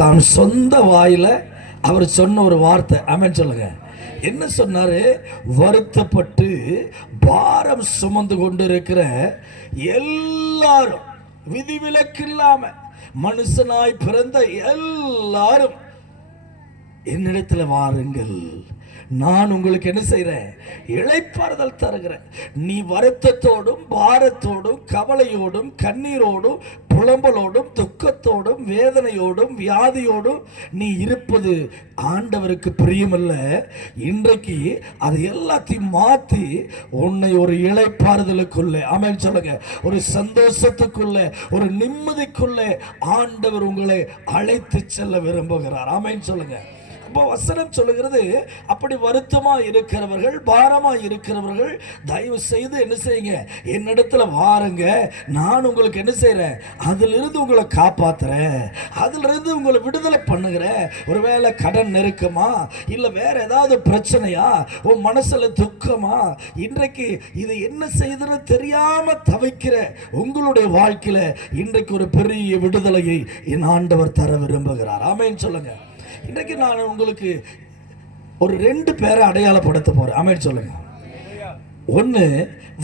தான் சொந்த வாயில அவர் சொன்ன ஒரு வார்த்தை. ஆமென் சொல்லுங்க. என்ன சொன்னாரு? வருத்தப்பட்டு பாரம் சுமந்து கொண்டு இருக்கிற எல்லாரும், விதிவிலக்கு இல்லாம மனுஷனாய் பிறந்த எல்லாரும் என்னிடத்துல வாருங்கள், நான் உங்களுக்கு என்ன செய்றேன்? இளைப்பாறுதல் தருகிறேன். நீ வருத்தத்தோடும் பாரத்தோடும் கவலையோடும் கண்ணீரோடும் புலம்பலோடும் துக்கத்தோடும் வேதனையோடும் வியாதியோடும் நீ இருப்பது ஆண்டவருக்கு பிரியமல்ல. இன்றைக்கு அது எல்லாத்தையும் மாற்றி உன்னை ஒரு இளைப்பாறுதலுக்குள்ள, ஆமென் சொல்லுங்க, ஒரு சந்தோஷத்துக்குள்ள, ஒரு நிம்மதிக்குள்ள ஆண்டவர் உங்களை அழைத்து செல்ல விரும்புகிறார். ஆமென் சொல்லுங்க. அப்போ வசனம் சொல்லுகிறது, அப்படி வருத்தமா இருக்கிறவர்கள், பாரமா இருக்கிறவர்கள், தயவு செய்து என்ன செய்யுங்க? என்னிடத்துல வாருங்க, நான் உங்களுக்கு என்ன செய்றேன்? அதிலிருந்து உங்களை காப்பாத்துறேன், அதிலிருந்து உங்களை விடுதலை பண்ணுகிறேன். ஒருவேளை கடன் நெருக்கமா, இல்ல வேற ஏதாவது பிரச்சனையா, உன் மனசுல துக்கமா, இன்றைக்கு இது என்ன செய்யுதுன்னு தெரியாம தவிக்கிற உங்களுடைய வாழ்க்கையில இன்றைக்கு ஒரு பெரிய விடுதலையை என் ஆண்டவர் தர விரும்புகிறார். ஆமென் சொல்லுங்க. இன்றைக்கு நான் உங்களுக்கு ஒரு 2 பேரை அடையாளப்படுத்த போறேன். ஆமென் சொல்லுங்க. ஒன்று,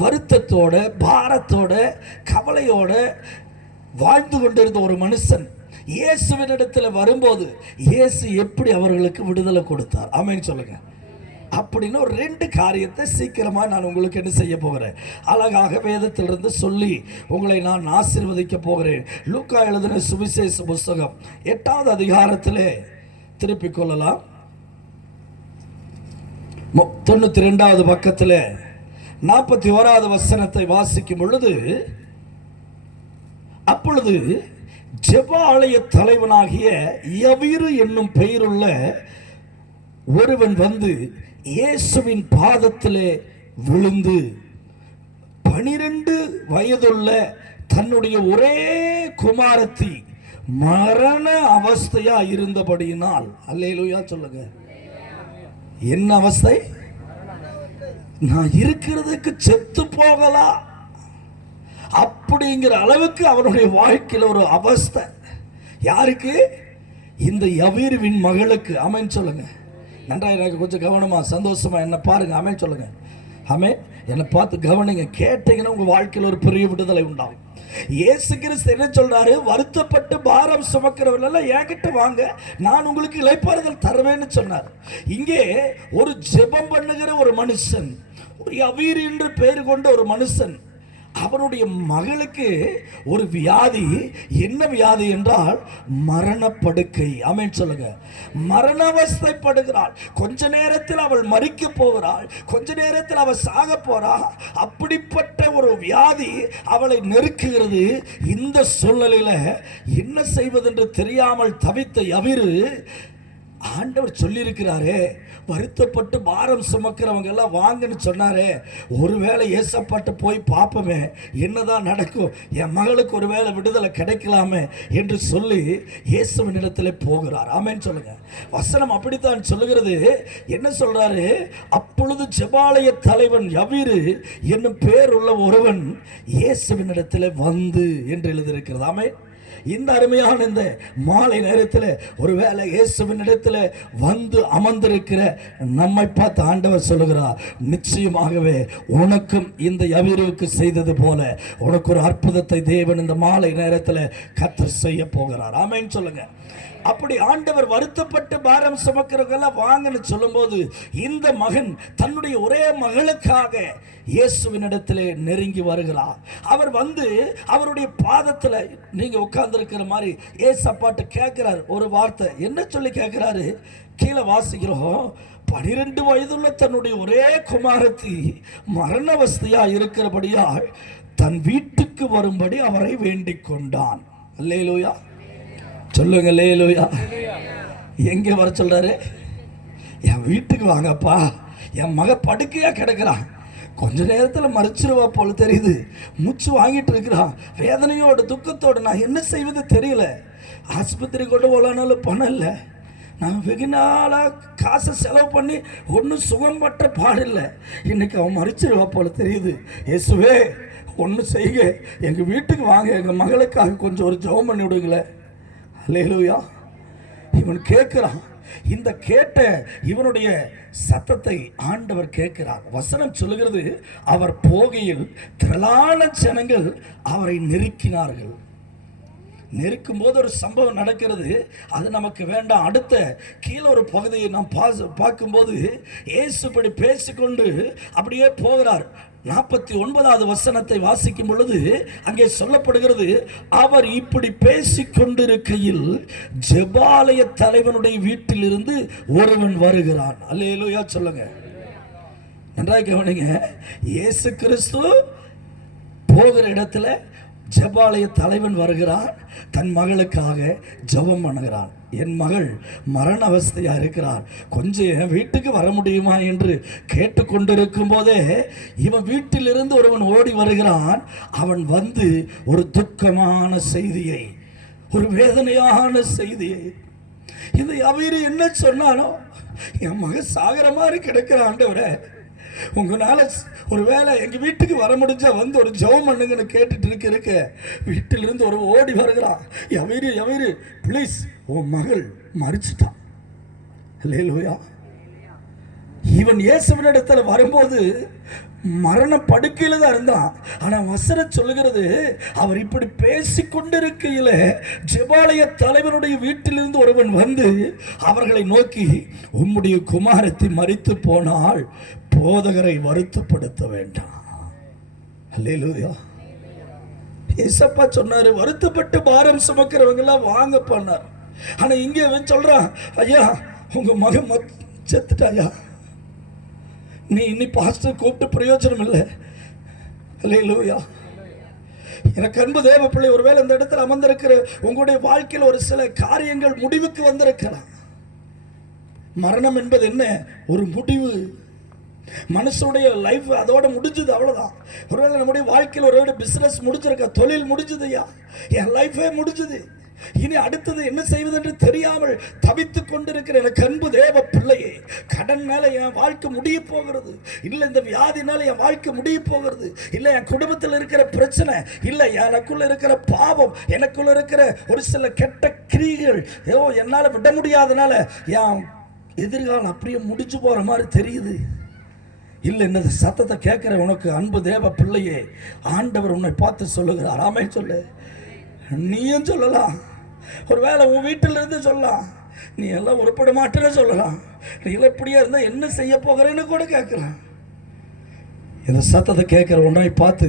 வருத்தத்தோட பாரத்தோட கவலையோட வாழ்ந்து கொண்டிருந்த ஒரு மனுஷன் இயேசுவினிடத்தில் வரும்போது இயேசு எப்படி அவர்களுக்கு விடுதலை கொடுத்தார். ஆமென் சொல்லுங்க. அப்படின்னு ஒரு 2 காரியத்தை சீக்கிரமாக நான் உங்களுக்கு என்ன செய்ய போகிறேன்? அழகாக வேதத்திலிருந்து சொல்லி உங்களை நான் ஆசீர்வதிக்க போகிறேன். லூக்கா எழுதின சுவிசேஷ புஸ்தகம் 8வது அதிகாரத்திலே திருப்பிக் கொள்ளலாம். 92வது பக்கத்தில் 41வது வசனத்தை வாசிக்கும் பொழுது, அப்பொழுது ஜெபாலய தலைவனாகிய யவீரு என்னும் பெயருள்ள ஒருவன் வந்து இயேசுவின் பாதத்திலே விழுந்து 12 வயதுள்ள தன்னுடைய ஒரே குமாரத்தி மரண அவஸ்தையா இருந்தபடியினால், அல்லேலூயா சொல்லுங்க, என்ன அவஸ்தை? நான் இருக்கிறதுக்கு செத்து போகலாம் அப்படிங்கிற அளவுக்கு அவருடைய வாழ்க்கையில் ஒரு அவஸ்தை. யாருக்கு? இந்த யவீருவின் மகளுக்கு. ஆமென் சொல்லுங்க. நன்றா, எனக்கு கொஞ்சம் கவனமா சந்தோஷமா என்ன பாருங்க. ஆமென் சொல்லுங்க. ஆமென். என்னை பார்த்து கவனிங்க. கேட்டீங்கன்னா உங்க வாழ்க்கையில் ஒரு பெரிய விடுதலை உண்டாகும். இயேசு கிறிஸ்து என்ன சொல்றாரு? வருத்தப்பட்டு பாரம் சுமக்கிறவர்கள் என்கிட்ட வாங்க, நான் உங்களுக்கு இளைப்பாறுதல் தருவேன்னு சொன்னார். இங்கே ஒரு ஜெபம் பண்ணுகிற ஒரு மனுஷன், ஒரு யவீரு என்று பெயர் கொண்ட ஒரு மனுஷன், அவனுடைய மகளுக்கு ஒரு வியாதி. என்ன வியாதி என்றால் மரணப்படுக்கை. ஆமென் சொல்லுங்க. மரண அவஸ்தைப்படுகிறாள். கொஞ்ச நேரத்தில் அவள் மரிக்க போகிறாள், கொஞ்ச நேரத்தில் அவள் சாக போறா. அப்படிப்பட்ட ஒரு வியாதி அவளை நெருக்குகிறது. இந்த சூழ்நிலையில என்ன செய்வதென்று தெரியாமல் தவித்த யவீரு, ஆண்டவர் சொல்லியிருக்கிறாரே, வருத்தப்பட்டு பாரம் சுமக்கிறவங்க எல்லாம் வாங்கன்னு சொன்னாரே, ஒருவேளை ஏசப்பாட்ட போய் பார்ப்போமே, என்னதான் நடக்கும், என் மகளுக்கு ஒருவேளை விடுதலை கிடைக்கலாமே என்று சொல்லி இயேசுவின் இடத்துல போகிறார். ஆமென் சொல்லுங்க. வசனம் அப்படித்தான் சொல்லுகிறது. என்ன சொல்றாரு? அப்பொழுது ஜெபாலய தலைவன் யவீரு என்னும் பேர் உள்ள ஒருவன் இயேசுவின் இடத்துல வந்து என்று எழுதியிருக்கிறது. ஆமென். இந்த அருமையான இந்த மாலை நேரத்தில் ஒருவேளை இயேசுவின் இடத்துல வந்து அமர்ந்திருக்கிற நம்மை பார்த்து ஆண்டவர் சொல்லுகிறார், நிச்சயமாகவே உனக்கும் இந்த யவீருவுக்கு செய்தது போல உனக்கு ஒரு அற்புதத்தை தேவன் இந்த மாலை நேரத்தில் கர்த்தர் செய்ய போகிறார். ஆமென் சொல்லுங்க. அப்படி ஆண்டவர் வருத்தப்பட்டு பாரம் சுமக்கிறவங்க வாங்கன்னு சொல்லும்போது, இந்த மகன் தன்னுடைய ஒரே மகளுக்காக இயேசுவினிடத்திலே நெருங்கி வருகிறார். அவர் வந்து அவருடைய பாதத்தில் நீங்க உட்கார்ந்து இருக்கிற மாதிரி ஏசப்பாட்டு கேட்கிறார். ஒரு வார்த்தை என்ன சொல்லி கேட்கிறாரு? கீழே வாசிக்கிறோம், 12 வயதுள்ள தன்னுடைய ஒரே குமாரத்தி மரணவஸ்தையா இருக்கிறபடியால் தன் வீட்டுக்கு வரும்படி அவரை வேண்டிக் கொண்டான். அல்லேலூயா சொல்லுங்க. அல்லேலூயா. எங்க வர சொல்றாரு? என் வீட்டுக்கு வாங்கப்பா, என் மக படுக்கையா கிடக்கிறான், கொஞ்ச நேரத்தில் மறைச்சிருவா போல தெரியுது, மூச்சு வாங்கிட்டு இருக்கிறான், வேதனையோட துக்கத்தோடு நான் என்ன செய்வது தெரியல, ஆஸ்பத்திரி கொண்டு போகலானாலும் பணம் இல்லை, நான் வெகு நாளாக காசை செலவு பண்ணி ஒன்றும் சுகம் பட்ட பாடில்லை, இன்னைக்கு அவன் மறைச்சிருவா போல தெரியுது. இயேசுவே ஒன்று செய்யுங்க, எங்கள் வீட்டுக்கு வாங்க, எங்கள் மகளுக்காக கொஞ்சம் ஒரு ஜெபம் பண்ணி விடுங்களேன். அல்லேலூயா. இவன் கேட்கிறான். இந்த கேட்ட இவனுடைய சத்தத்தை ஆண்டவர் கேட்கிறார். வசனம் சொல்லுகிறது, அவர் போகையில் திரளான ஜனங்கள் அவரை நெருக்கினார்கள். நெருக்கும் போது ஒரு சம்பவம் நடக்கிறது. அது நமக்கு வேண்டாம். அடுத்த கீழே ஒரு பகுதியை நாம் பார்க்கும்போது இயேசு இப்படி பேசிக்கொண்டு அப்படியே போகிறார். 49வது வசனத்தை வாசிக்கும் பொழுது அங்கே சொல்லப்படுகிறது, அவர் இப்படி பேசிக்கொண்டிருக்கையில் ஜெபாலய தலைவனுடைய வீட்டில் இருந்து ஒருவன் வருகிறான். அல்லேலூயா சொல்லுங்க, நன்றாக கவனிங்க. இயேசு கிறிஸ்து போகிற இடத்துல ஜெபாலய தலைவன் வருகிறான். தன் மகளுக்காக ஜெபம் பண்ணுகிறான். என் மகள் மரண அவஸ்தையா இருக்கிறார், கொஞ்சம் என் வீட்டுக்கு வர முடியுமா என்று கேட்டுக்கொண்டிருக்கும் போதே இவன் வீட்டிலிருந்து ஒருவன் ஓடி வருகிறான். அவன் வந்து ஒரு துக்கமான செய்தியை, ஒரு வேதனையான செய்தியை, இந்த யவீரு என்ன சொன்னானோ, என் மகன் சாகர மாதிரி கிடக்கிற ஆண்டவரே, உங்களால ஒருவேளை எங்க வீட்டுக்கு வர முடிஞ்சா வந்து ஒரு ஜெபம் பண்ணுங்கன்னு கேட்டுட்டு இருக்க வீட்டிலிருந்து ஒரு ஓடி வருகிறான். யவீரு யவீரு ப்ளீஸ், உன் மகள் மரிச்சிட்டான். அல்லேலூயா. இவன் இயேசுவின் இடத்துல வரும்போது மரண படுக்கையில தான் இருந்தான். ஆனா வசனம் சொல்லுகிறது, அவர் இப்படி பேசிக்கொண்டிருக்கையில ஜெபாலய தலைவனுடைய வீட்டிலிருந்து ஒருவன் வந்து அவர்களை நோக்கி, உம்முடைய குமாரத்தை மரித்து போனால் போதகரை வருத்தப்படுத்த வேண்டாம். அல்லேலூயா. ஏசப்பா சொன்னாரு, வருத்தப்பட்டு பாரம் சுமக்கிறவங்க எல்லாம் வாங்க பண்ணார். ஆனா இங்க அவன் சொல்றான், ஐயா உங்க மகன் செத்துட்டாயா, நீ இன்னி பாஸ்டர் கூப்பிட்டு பிரயோஜனம் இல்லை. அல்லேலூயா. எனக்கு அன்பு தேவ பிள்ளை, ஒருவேளை இந்த இடத்துல அமர்ந்திருக்கிற உங்களுடைய வாழ்க்கையில் ஒரு சில காரியங்கள் முடிவுக்கு வந்திருக்கலாம். மரணம் என்பது என்ன? ஒரு முடிவு. மனுஷனுடைய லைஃப் அதோட முடிஞ்சது, அவ்வளவுதான். ஒருவேளை நம்முடைய வாழ்க்கையில் ஒருவேளை பிசினஸ் முடிஞ்சிருக்க, தொழில் முடிஞ்சது, ஐயா என் லைஃபே முடிஞ்சது, இனி அடுத்தது என்ன செய்வது என்று தெரியாமல் தவித்துக் கொண்டிருக்கிற எனக்கு அன்பு தேவ பிள்ளையே, கடன்னால என் வாழ்க்கை முடிய போகிறது, இல்ல இந்த வியாதினால என் வாழ்க்கை முடிய போகிறது, இல்ல என் குடும்பத்தில் இருக்கிற பிரச்சனை, இல்ல எனக்குள்ள இருக்கிற பாவம், எனக்குள்ள இருக்கிற ஒரு சில கெட்ட கிரியைகள் என்னால விட முடியாதனால என் எதிர்காலம் அப்படியே முடிஞ்சு போற மாதிரி தெரியுது. இல்லை, இந்த சத்தத்தை கேட்கிற உனக்கு அன்பு தேவ பிள்ளையே, ஆண்டவர் உன்னை பார்த்து சொல்லுகிறார். ஆமென் சொல்லு. நீயும் சொல்லலாம், ஒருவேளை உன் வீட்டில் இருந்து சொல்லலாம், நீ எல்லாம் உருப்பட மாட்டேன்னு சொல்லலாம், நீ எல்லாம் இப்படியா இருந்தா என்ன செய்ய போகிறேன்னு கூட கேட்கலாம். இந்த சத்தத்தை கேட்கிற உன்னை பார்த்து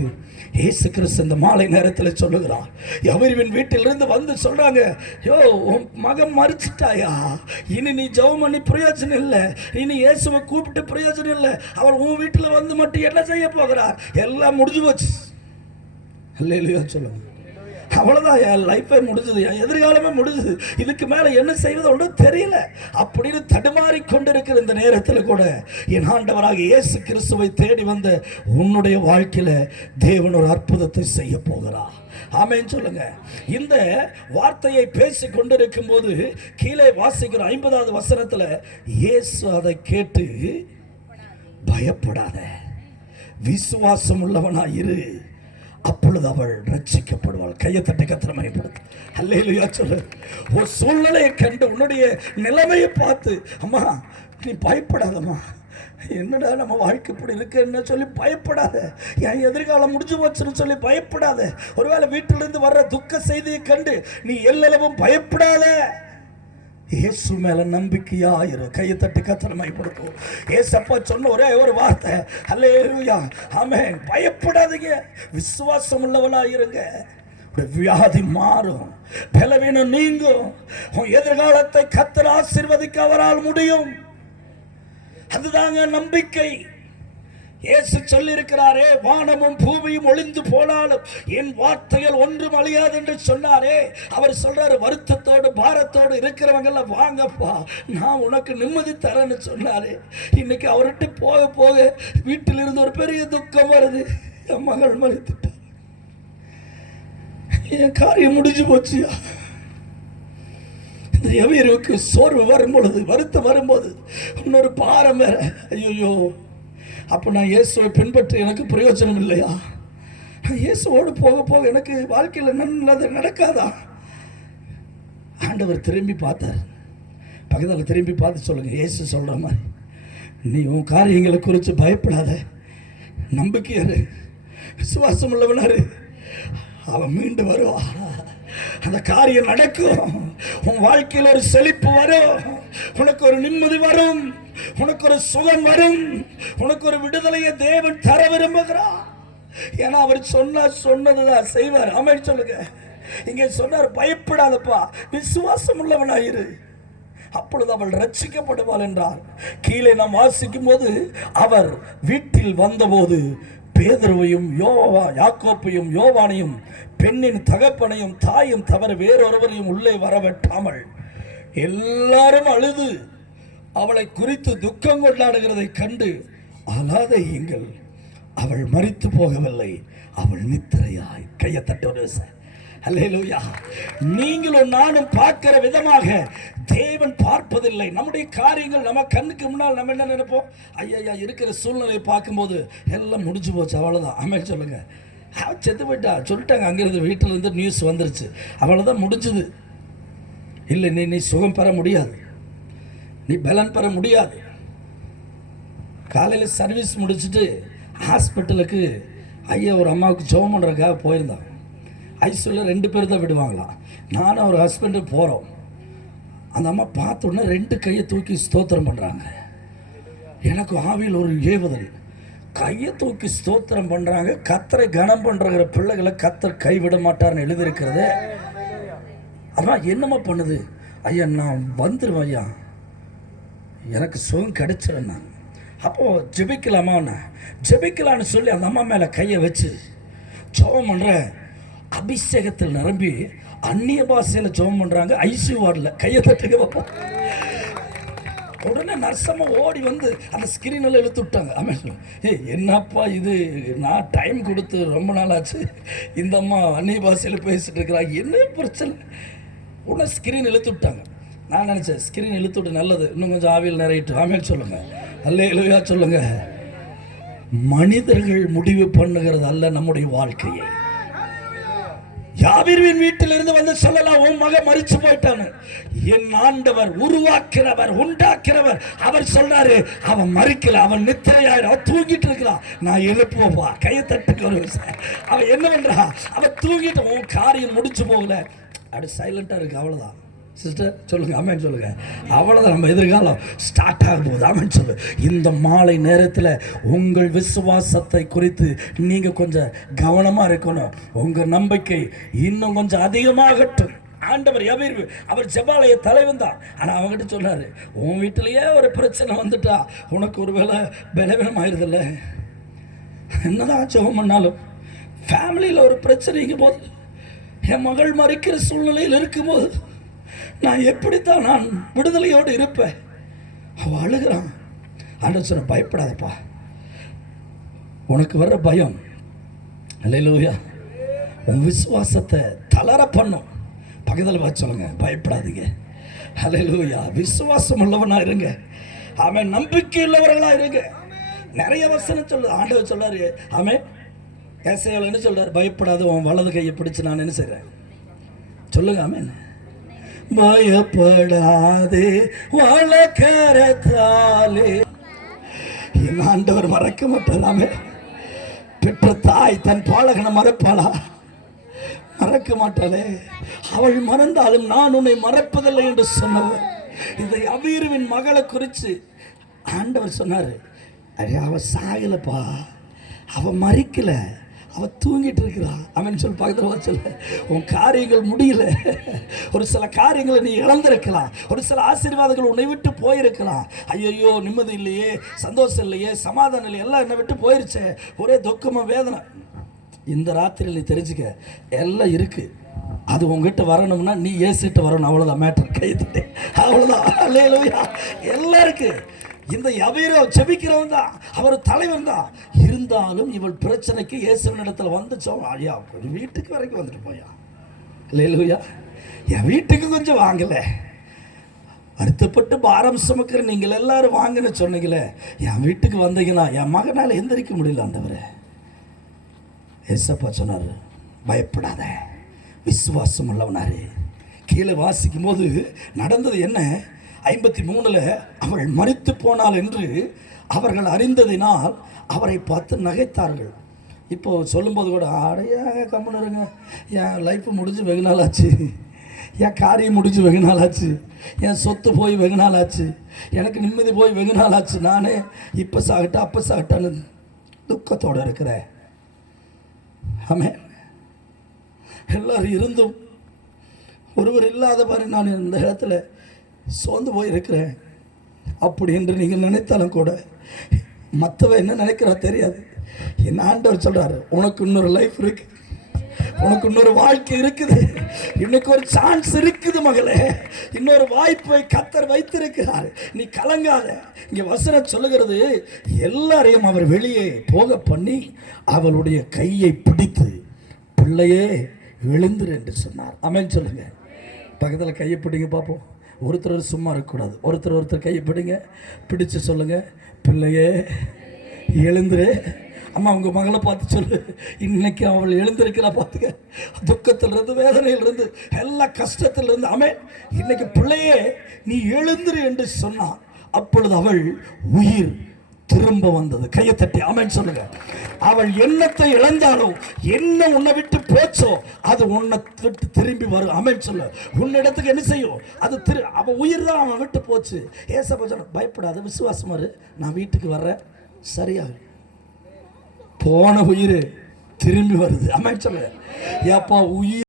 இயேசு கிறிஸ்து இந்த மாலை நேரத்தில் சொல்லுகிறார். யவீருவின் வீட்டிலிருந்து வந்து சொல்றாங்க, யோ உன் மகன் மரிச்சிட்டாயா, இனி நீ ஜெபம் பண்ணி பிரயோஜனம் இல்லை, இனி இயேசுவை கூப்பிட்டு பிரயோஜனம் இல்லை, அவர் உன் வீட்டில் வந்து மட்டும் என்ன செய்ய போகிறார், எல்லாம் முடிஞ்சு போச்சு. அல்லேலூயா சொல்லுங்க. அவ்வளவுதான், என் லைஃபே முடிஞ்சது, என் எதிர்காலமே முடிஞ்சது, இதுக்கு மேல என்ன செய்வது ஒன்றும் தெரியல அப்படின்னு தடுமாறி கொண்டிருக்கிற இந்த நேரத்தில் கூட என் ஆண்டவராக இயேசு கிறிஸ்துவை தேடி வந்த உன்னுடைய வாழ்க்கையில தேவன் ஒரு அற்புதத்தை செய்ய போகிறார். ஆமென் சொல்லுங்க. இந்த வார்த்தையை பேசி கொண்டிருக்கும் போது கீழே வாசிக்கிற 50வது வசனத்துல இயேசு அதை கேட்டு, பயப்படாத, விசுவாசம் உள்ளவனாய் இரு, அப்பொழுது அவள் ரட்சிக்கப்படுவாள். கையை தட்டி கர்த்தரை மகிமைப்படுத்து. அல்லேலூயா சொல்லு. ஒரு சூழ்நிலையை கண்டு உன்னுடைய நிலைமையை பார்த்து, அம்மா நீ பயப்படாதம்மா, என்னடா நம்ம வாழ்க்கை இப்படி இருக்குன்னு சொல்லி பயப்படாத, என் எதிர்காலம் முடிஞ்சு போச்சுன்னு சொல்லி பயப்படாத, ஒருவேளை வீட்டிலிருந்து வர்ற துக்க செய்தியை கண்டு நீ எல்லளவும் பயப்படாத, இயேசு மேல நம்பிக்கையா இரு. கையை தட்டி கர்த்தரை மகிமைப்படுத்தும். ஏசப்பா சொன்ன ஒரே ஒரு வார்த்தை, அல்லேலூயா, ஆமென். பயப்படாதீங்க, விசுவாசம் உள்ளவனா இருங்க, வியாதி மாறும், பலவீனம் நீங்கும், உன் எதிர்காலத்தை கர்த்தர் ஆசீர்வதிக்க அவரால் முடியும். அதுதாங்க நம்பிக்கை. இயேசு சொல்லியிருக்கிறாரே, வானமும் பூமியும் ஒளிந்து போனாலும் என் வார்த்தைகள் ஒன்றும் அழியாது என்று சொன்னாரே. அவர் சொல்றாரு, வருத்தத்தோடு பாரத்தோடு இருக்கிறவங்க எல்லாம் வாங்கப்பா, நான் உனக்கு நிம்மதி தரேன்னு சொன்னாரே. இன்னைக்கு அவர்கிட்ட போக போக வீட்டிலிருந்து ஒரு பெரிய துக்கம் வருது, என் மகள் மறித்துட்டா, என் காரியம் முடிஞ்சு போச்சியா. இந்த யவீருக்கு சோர்வு வரும் பொழுது, வருத்தம் வரும்போது இன்னொரு பாரம் வேற, ஐயோ அப்போ நான் இயேசுவை பின்பற்றி எனக்கு பிரயோஜனம் இல்லையா, இயேசுவோடு போக போக எனக்கு வாழ்க்கையில் நல்லது நடக்காதா. ஆண்டவர் திரும்பி பார்த்தார். பக்கத்தில் திரும்பி பார்த்து சொல்லுங்கள், இயேசு சொல்கிற மாதிரி நீ உன் காரியங்களை குறித்து பயப்படாத, நம்பிக்கையாரு, விசுவாசம் உள்ளவனாரு, அவன் மீண்டு வருவா, அந்த காரியம் நடக்கும். உன் வாழ்க்கையில் ஒரு செழிப்பு வரும், உனக்கு ஒரு நிம்மதி வரும், உனக்கு ஒரு சுகம் வரும், உனக்கு ஒரு விடுதலையை தேவன் தர விரும்புகிறார். ஏன்னா அவர் சொன்னதுதான் செய்வார். ஆமென் சொல்லுங்க. இங்கே சொன்னார், பயப்படாதப்பா, விசுவாசம் உள்ளவனாயிரு, அப்பொழுது அவள் ரட்சிக்கப்படுவாள் என்றார். கீழே நாம் வாசிக்கும் போது, அவர் வீட்டில் வந்தபோது பேதுருவையும் யாக்கோப்பையும் யோவானையும் பெண்ணின் தகப்பனையும் தாயும் தவிர வேறொருவரையும் உள்ளே வரவிட்டாமல் எல்லாரும் அழுது அவளை குறித்து துக்கம் கொண்டாடுகிறதை கண்டு, அழாதேயுங்கள், அவள் மரித்து போகவில்லை, அவள் நித்திரையாய். கையை தட்டோடு அல்லேலூயா. நீங்களும் நானும் பார்க்கிற விதமாக தேவன் பார்ப்பதில்லை. நம்முடைய காரியங்கள் நம்ம கண்ணுக்கு முன்னால் நம்ம என்ன நினைப்போம், ஐயா இருக்கிற சூழ்நிலையை பார்க்கும்போது எல்லாம் முடிஞ்சு போச்சு, அவ்வளோதான். ஆமென் சொல்லுங்க. செத்து போயிட்டா சொல்லிட்டாங்க, அங்கிருந்து வீட்டிலேருந்து நியூஸ் வந்துருச்சு, அவ்வளோதான், முடிஞ்சுது. இல்லை, நீ சுகம் பெற முடியாது, நீ பலன் பெற முடியாது. காலையில் சர்வீஸ் முடிச்சுட்டு ஹாஸ்பிட்டலுக்கு ஐயா ஒரு அம்மாவுக்கு ஜெபம் பண்ணுறதுக்காக போயிருந்தாங்க. ஐசியூவில் 2 பேர் தான் விடுவாங்களாம். நானும் ஒரு ஹஸ்பண்டு போகிறோம். அந்த அம்மா பார்த்தோன்னே 2 கையை தூக்கி ஸ்தோத்திரம் பண்ணுறாங்க. எனக்கு ஆவியில் ஒரு ஏவுதல், கையை தூக்கி ஸ்தோத்திரம் பண்ணுறாங்க. கத்தரை கனம் பண்ணுற பிள்ளைகளை கத்தர் கைவிட மாட்டார்னு எழுதியிருக்கிறது. அதான் என்னம்மா பண்ணுது, ஐயா நான் வந்துடுவேன், ஐயா எனக்கு சுகம் கிடைச்சிருந்தா. அப்போது ஜெபிக்கலாமாண்ணா, ஜெபிக்கலான்னு சொல்லி அந்த அம்மா மேலே கையை வச்சு ஜெபம் பண்ணுற, அபிஷேகத்தில் நிரம்பி அந்நிய பாஷையில் ஜெபம் பண்ணுறாங்க. ஐசியூ வார்டில் கையை தட்டுங்க பார்ப்போம். உடனே நர்சம்மா ஓடி வந்து அந்த ஸ்கிரீனில் இழுத்து விட்டாங்க. ஆமாம், என்னப்பா இது, நான் டைம் கொடுத்து ரொம்ப நாள் ஆச்சு, இந்த அம்மா அந்நிய பாஷையில் பேசிட்டு இருக்கிறாங்க, என்ன பிரச்சனை? உடனே ஸ்கிரீன் இழுத்து விட்டாங்க. நான் நினச்சேன், ஸ்கிரீன் இழுத்து விட்டு நல்லது, இன்னும் கொஞ்சம் ஆவியில் நிறையிட்டு. ஆமென் சொல்லுங்க, அல்லேலூயா சொல்லுங்க. மனிதர்கள் முடிவு பண்ணுகிறது அல்ல நம்முடைய வாழ்க்கையை. யாவீரின் வீட்டிலிருந்து வந்து சொல்லலாம், உன் மகன் மரிச்சு போயிட்டான்னு. என் ஆண்டவர், உருவாக்கிறவர், உண்டாக்கிறவர், அவர் சொல்றாரு, அவன் மறிக்கல, அவன் நித்திரையாயிரம், அவன் தூங்கிட்டு இருக்கிறான், நான் எழுப்புவா. கையை தட்டுக்கு வருவேன். அவன் என்ன பண்றா, அவன் தூங்கிட்டு, உன் காரியம் முடிச்சு போகல, அப்படி சைலண்டா இருக்கு, அவ்வளவுதான். சிஸ்டர் சொல்லுங்க, ஆமென் சொல்லுங்க. அவ்வளோதான், நம்ம எதிர்காலம் ஸ்டார்ட் ஆகும் போது. ஆமென் சொல்லு. இந்த மாலை நேரத்தில் உங்கள் விசுவாசத்தை குறித்து நீங்கள் கொஞ்சம் கவனமாக இருக்கணும். உங்கள் நம்பிக்கை இன்னும் கொஞ்சம் அதிகமாகட்டும். ஆண்டவர் யவீர், அவர் ஜெபாலய தலைவன் தான். ஆனால் அவங்ககிட்ட சொன்னார், உன் வீட்டிலேயே ஒரு பிரச்சனை வந்துட்டா உனக்கு ஒரு வேளை பலவீனம் ஆயிடுதில்ல. என்னதான் ஜெபம் பண்ணாலும் ஃபேமிலியில் ஒரு பிரச்சனைக்கும் போது, என் மகள் மறிக்கிற சூழ்நிலையில் இருக்கும்போது நான் எப்படித்தான் நான் விடுதலையோடு இருப்பேன்? அவள் அழுகிறான். ஆண்டவர் சொன்ன, பயப்படாதப்பா, உனக்கு வர்ற பயம் அல்லேலூயா உன் விசுவாசத்தை தளர பண்ணும். பக்கத்தில் பார்த்து சொல்லுங்க, பயப்படாதீங்க. அல்லேலூயா. விசுவாசம் உள்ளவனா இருங்க. அவன் நம்பிக்கை உள்ளவர்களா இருங்க. நிறைய வசனம் சொல்லுது. ஆண்டவர் சொல்லாரு, ஆமென். ஏசாயாவில் என்ன சொல்றாரு, பயப்படாத, உன் வலது கையை பிடிச்சு நான் என்ன செய்றேன் சொல்லுங்க. ஆமென். பயப்படாதே வளர்க்கறதாலே. என் ஆண்டவர் மறக்க மாட்டாராமே. பெற்ற தாய் தன் பாலகனை மறப்பாளா? மறக்க மாட்டாளே. அவள் மறந்தாலும் நான் உன்னை மறப்பதில்லை என்று சொன்னவர். இந்த யவீருவின் மகளை குறித்து ஆண்டவர் சொன்னார், அவ சாகலப்பா, அவ மறிக்கல, அவ தூங்கிட்டு இருக்கிறா. அவன் சொல்லி பக்கத்தில் சொல்ல, உன் காரியங்கள் முடியல. ஒரு சில காரியங்களை நீ இழந்திருக்கலாம், ஒரு சில ஆசீர்வாதங்கள் உன்னை விட்டு போயிருக்கலாம். ஐயோ நிம்மதி இல்லையே, சந்தோஷம் இல்லையே, சமாதானம் இல்லையே, எல்லாம் என்னை விட்டு போயிருச்சே, ஒரே துக்கமாக வேதனை. இந்த ராத்திரியில் நீ தெரிஞ்சுக்க, எல்லாம் இருக்குது. அது உங்ககிட்ட வரணும்னா நீ ஏசிட்டு வரணும், அவ்வளோதான் மேட்டர். கைத்துட்டே அவ்வளோதான். அல்லேலூயா. எல்லாம் இருக்குது. இந்த யவீரோ ஜெபிக்கிறவன் தான், அவர் தலைவன் தான். இருந்தாலும் இவள் பிரச்சனைக்கு இயேசுவின் இடத்துல வந்துச்சோம். ஐயா வீட்டுக்கு வரைக்கும் வந்துட்டு போயா. அல்லேலூயா. என் வீட்டுக்கு கொஞ்சம் வாங்கலை, வருத்தப்பட்டு பாரம் சுமக்கிற நீங்கள் எல்லாரும் வாங்கன்னு சொன்னீங்களே, என் வீட்டுக்கு வந்தீங்கன்னா என் மகனால் எந்திரிக்க முடியல. ஆண்டவரே, ஏசப்பா சொன்னார், பயப்படாத, விசுவாசம் உள்ளவனாரு. கீழே வாசிக்கும் போது நடந்தது என்ன, 53 அவள் மரித்து போனாள் என்று அவர்கள் அறிந்ததினால் அவரை பார்த்து நகைத்தார்கள். இப்போ சொல்லும்போது கூட அடையா கம்முன்னு இருங்க, என் லைஃப் முடிஞ்சு வெகு நாள் ஆச்சு, என் காரியம் முடிஞ்சு வெகு நாள் ஆச்சு, என் சொத்து போய் வெகு நாள் ஆச்சு, எனக்கு நிம்மதி போய் வெகு நாள் ஆச்சு, நானே இப்போ சாகட்டா அப்போ சாகட்டான்னு துக்கத்தோடு இருக்கிறேன். ஆமென். எல்லாரும் இருந்தும் ஒருவர் இல்லாத பாரு நான் இந்த இடத்துல சோர்ந்து போய் இருக்கிறேன் அப்படி என்று நீங்கள் நினைத்தாலும் கூட மற்றவ என்ன நினைக்கிறா தெரியாது. என் ஆண்டவர் சொல்றாரு, உனக்கு இன்னொரு லைஃப் இருக்கு, உனக்கு இன்னொரு வாழ்க்கை இருக்குது, இன்னைக்கு ஒரு சான்ஸ் இருக்குது மகளே, இன்னொரு வாய்ப்பை கர்த்தர் வைத்திருக்கிறார், நீ கலங்காத. இங்க வசனம் சொல்லுகிறது, எல்லாரையும் அவர் வெளியே போக பண்ணி அவளுடைய கையை பிடித்து பிள்ளையே எழுந்துரு என்று சொன்னார். ஆமென் சொல்லுங்க. பக்கத்தில் கையை பிடிங்க பார்ப்போம். ஒருத்தர் சும்மா இருக்கக்கூடாது, ஒருத்தர் கையை பிடிங்க, பிடிச்சு சொல்லுங்க, பிள்ளையே எழுந்துரு. அம்மா உங்க மகளை பார்த்து சொல்லு, இன்னைக்கு அவள் எழுந்திருக்கிறா பார்த்துக்க. துக்கத்திலிருந்து, வேதனையிலிருந்து, எல்லா கஷ்டத்திலிருந்து, ஆமென், இன்னைக்கு பிள்ளையே நீ எழுந்துரு என்று சொன்னான். அப்பொழுது அவள் உயிர் திரும்ப வந்தது. கையை தட்டி ஆமென் சொல்லுங்க. அவள் எண்ணத்தை இழந்தாலோ, என்ன உன்னை விட்டு போச்சோ அது உன்னை விட்டு திரும்பி வரும். ஆமென் சொல்லு. உன்னிடத்துக்கு என்ன செய்யும் அது அவன் உயிர் தான் அவன் விட்டு போச்சு. ஏசப்பா சொல்ல, பயப்படாத, விசுவாசமா இரு, நான் வீட்டுக்கு வர்றேன், சரியாக போன உயிர் திரும்பி வருது. ஆமென் சொல்லு. ஏப்பா உயிர்